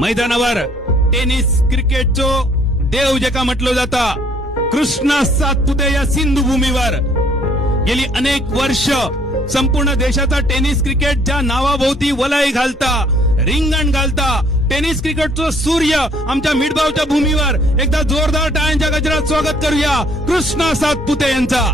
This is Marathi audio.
मैदानावर टेनिस क्रिकेटचो देव जेका म्हटलो जाता कृष्णा सातपुते या सिंधू भूमीवर गेली अनेक वर्ष संपूर्ण देशाचा टेनिस क्रिकेट ज्या नावाभोवती वलय घालता, रिंगण घालता, टेनिस क्रिकेटचो सूर्य आमच्या मिडगावच्या भूमीवर एकदा जोरदार टाळ्यांच्या गजरात स्वागत करूया कृष्णा सातपुते यांचा.